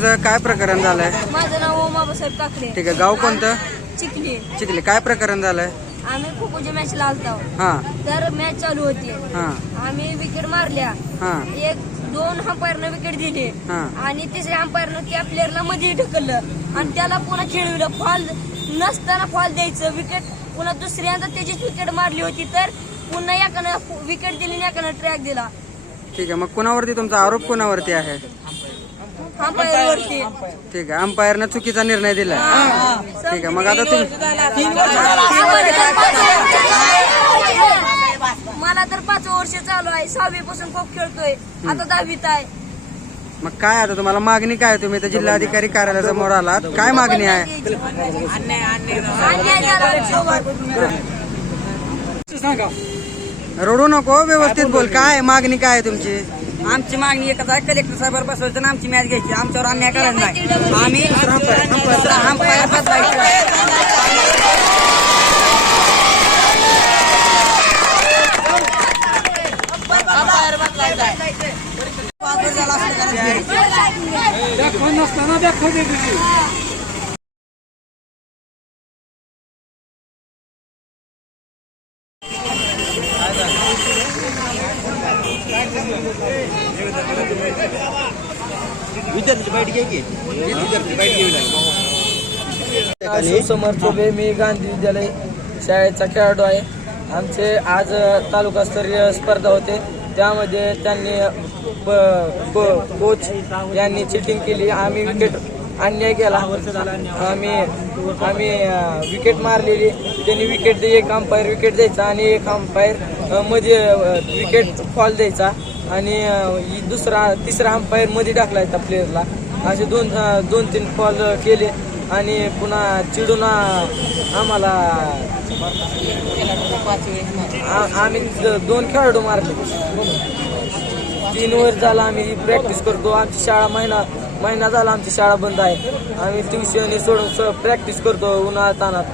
काय प्रकरण झालंय? माझं नाव ओमा बाबासाहेब काकडे. ठीक आहे. गाव कोणतं? चिखली. चिखली. काय प्रकरण झालंय? आम्ही खो खोच्या मॅचला आलतो. हा तर मॅच चालू होती. हा आम्ही विकेट मारल्या. हा एक दोन अंपायरनं विकेट दिली हा आणि तिसऱ्या अंपायरनं त्या प्लेअरला मध्ये ढकललं आणि त्याला पुन्हा खेळविलं. फॉल नसताना फॉल द्यायचं. विकेट पुन्हा दुसऱ्यांदा त्याचीच विकेट मारली होती तर पुन्हा एकानं विकेट दिली आणि एकानं ट्रॅक दिला. ठीक आहे. मग कुणावरती तुमचा आरोप कुणावरती आहे? अंपायरवरती. ठीक आहे. अंपायरनं चुकीचा निर्णय दिला. ठीक आहे. मग आता तुम्ही मला तर 5 वर्ष चालू आहे. 6वी पासून खूप खेळतोय. आता 10वीत आहे. मग काय आता तुम्हाला मागणी काय? तुम्ही तर जिल्हाधिकारी कार्यालयासमोर आलात. काय मागणी आहे? अन्याय झाला. रडू नको, व्यवस्थित बोल. काय मागणी काय आहे तुमची? आमची मागणी एकच आहे, कलेक्टर साहेबांवर बसवायचं आणि आमची मॅच घ्यायची. आमच्यावर अन्याय करायचा नाही. आम्ही अंपायर समर्थ चोबे, मी गांधी विद्यालय शाळेचा खेळाडू आहे. आमचे आज तालुकास्तरीय स्पर्धा होते. त्यामध्ये त्यांनी कोच यांनी चिटिंग केली. आम्ही विकेट अन्याय केला. आम्ही विकेट मारलेली. त्यांनी विकेट एक अंपायर विकेट द्यायचा आणि एक अंपायर मध्ये विकेट फॉल द्यायचा आणि तिसरा अंपायर मध्ये टाकलायचा प्लेअरला. असे दोन तीन फॉल केले आणि पुन्हा चिडून आम्हाला आम्ही 2 खेळाडू मारले. 3 वर्ष झाला आम्ही प्रॅक्टिस करतो. आमची शाळा महिना झाला आमची शाळा बंद आहे. आम्ही ट्युशन सोडून प्रॅक्टिस करतो. उन्हाळ्यात तानात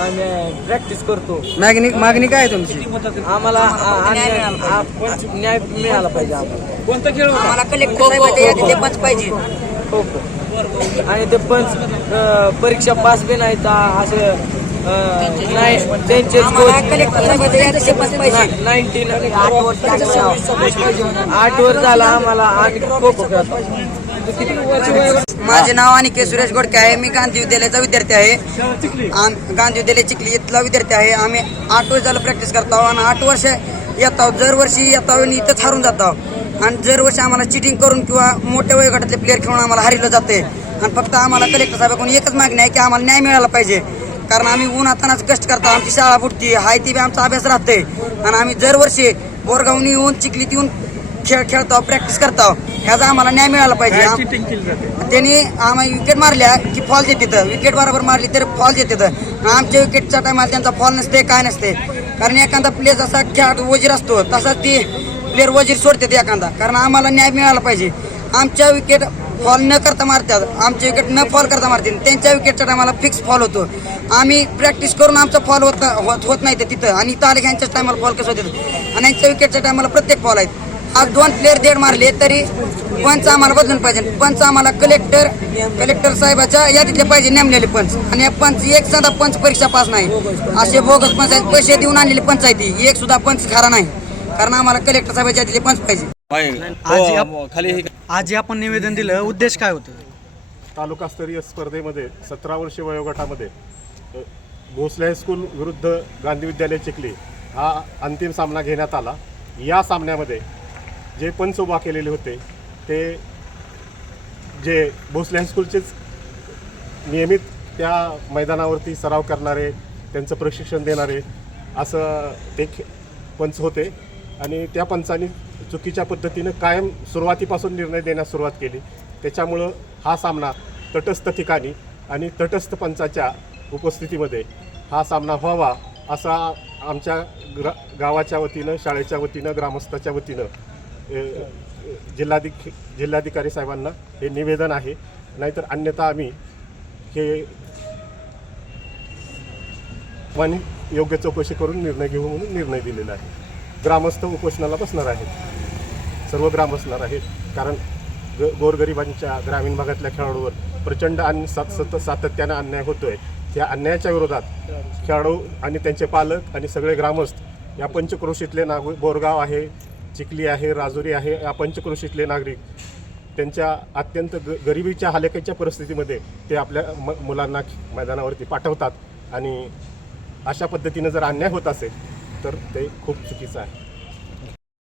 आम्ही प्रॅक्टिस करतो. मागणी काय आहे तुमची? आम्हाला न्याय मिळाला पाहिजे. कोणता खेळ आम्हाला कलेक्टर साहेबांच्या पंच पाहिजे. खो खो. आणि ते पंच परीक्षा पास बी नाहीत असं नाही. त्यांचे 8 वर्ष झाला आम्हाला. आम्ही खो खो खेळतो. माझे नाव अनिकेत सुरेश गोडके आहे. मी गांधी विद्यालयाचा विद्यार्थी आहे. गांधी विद्यालय चिखली इथला विद्यार्थी आहे. आम्ही 8 वर्ष झालं प्रॅक्टिस करतो आणि 8 वर्ष येतो. दरवर्षी येतो आणि इथंच हारून जातो आणि दरवर्षी आम्हाला चिटिंग करून किंवा मोठ्या वयोगटातले प्लेअर खेळून आम्हाला हरवलं जाते. आणि फक्त आम्हाला कलेक्टर साहेबांकडून एकच मागणी आहे की आम्हाला न्याय मिळाला पाहिजे. कारण आम्ही उन्हातानाच कष्ट करतो. आमची शाळा फुटती हाय ती बी आमचा अभ्यास राहते आणि आम्ही दरवर्षी बोरगावनी येऊन चिखलीत येऊन खेळतो प्रॅक्टिस करतो. ह्याचा आम्हाला न्याय मिळाला पाहिजे. त्यांनी आम्हाला विकेट मारल्या की फॉल देते. विकेट बरोबर मारली तर फॉल देते. आमच्या विकेटच्या टायमाला त्यांचा फॉल नसते काय नसते. कारण एखादा प्लेअर जसा खेळाडू वजीर असतो तसाच ती प्लेअर वजीर सोडते एखादा. कारण आम्हाला न्याय मिळाला पाहिजे. आमच्या विकेट फॉल न करता मारतात. आमचे विकेट न फॉल करता मारतील. त्यांच्या विकेटच्या टायमाला फिक्स फॉल होतो. आम्ही प्रॅक्टिस करून आमचा फॉल होत नाही तिथं आणि इथं आले की यांच्याच टायमाला फॉल कसं होते आणि यांच्या विकेटच्या टायमाला प्रत्येक फॉल आहेत. आज 2 प्लेअर डेड मारले तरी पंच आम्हाला बदलून पाहिजे. पंच आम्हाला कलेक्टर साहेबाच्या यादीतले पाहिजे नेमलेले पंच. आणि या पंच एक सुद्धा पंच परीक्षा पास नाही. असे बोगस पंच आहेत. पैसे देऊन आणलेले पंच आहेत. एक सुद्धा पंच खरा नाही. कारण आम्हाला कलेक्टर साहेबाच्या यादीतले पंच पाहिजे. आज आपण निवेदन दिलं, उद्देश काय होतं? तालुकास्तरीय स्पर्धेमध्ये 17 वर्षे वयोगटामध्ये भोसले हायस्कूल विरुद्ध गांधी विद्यालय चिखली हा अंतिम सामना घेण्यात आला. या सामन्यामध्ये जे पंच उभा केलेले होते ते जे भोसले हायस्कूलचेच नियमित त्या मैदानावरती सराव करणारे, त्यांचं प्रशिक्षण देणारे असं ते पंच होते. आणि त्या पंचांनी चुकीच्या पद्धतीनं कायम सुरुवातीपासून निर्णय देण्यास सुरुवात केली. त्याच्यामुळं हा सामना तटस्थ ठिकाणी आणि तटस्थ पंचाच्या उपस्थितीमध्ये हा सामना व्हावा असा आमच्या गावाच्या वतीनं, शाळेच्या वतीनं, ग्रामस्थाच्या वतीनं जिल्हाधिकारी साहेबांना हे निवेदन आहे. नाहीतर अन्यथा आम्ही हे योग्य चौकशी करून निर्णय घेऊ म्हणून निर्णय दिलेला आहे. ग्रामस्थ उपोषणाला बसणार आहेत. सर्व ग्राम बसणार आहेत. कारण गोरगरिबांच्या ग्रामीण भागातल्या खेळाडूवर प्रचंड आणि सातत्यानं अन्याय होतोय. त्या अन्यायाच्या विरोधात खेळाडू आणि त्यांचे पालक आणि सगळे ग्रामस्थ या पंचक्रोशीतले बोरगाव आहे, चिखली आहे, राजुरी आहे, या पंचक्रोशीतले नागरिक त्यांच्या अत्यंत गरिबीच्या हालाकीच्या परिस्थितीमध्ये ते आपल्या मुलांना मैदानावरती पाठवतात आणि अशा पद्धतीनं जर अन्याय होत असेल तर ते खूप चुकीचं आहे.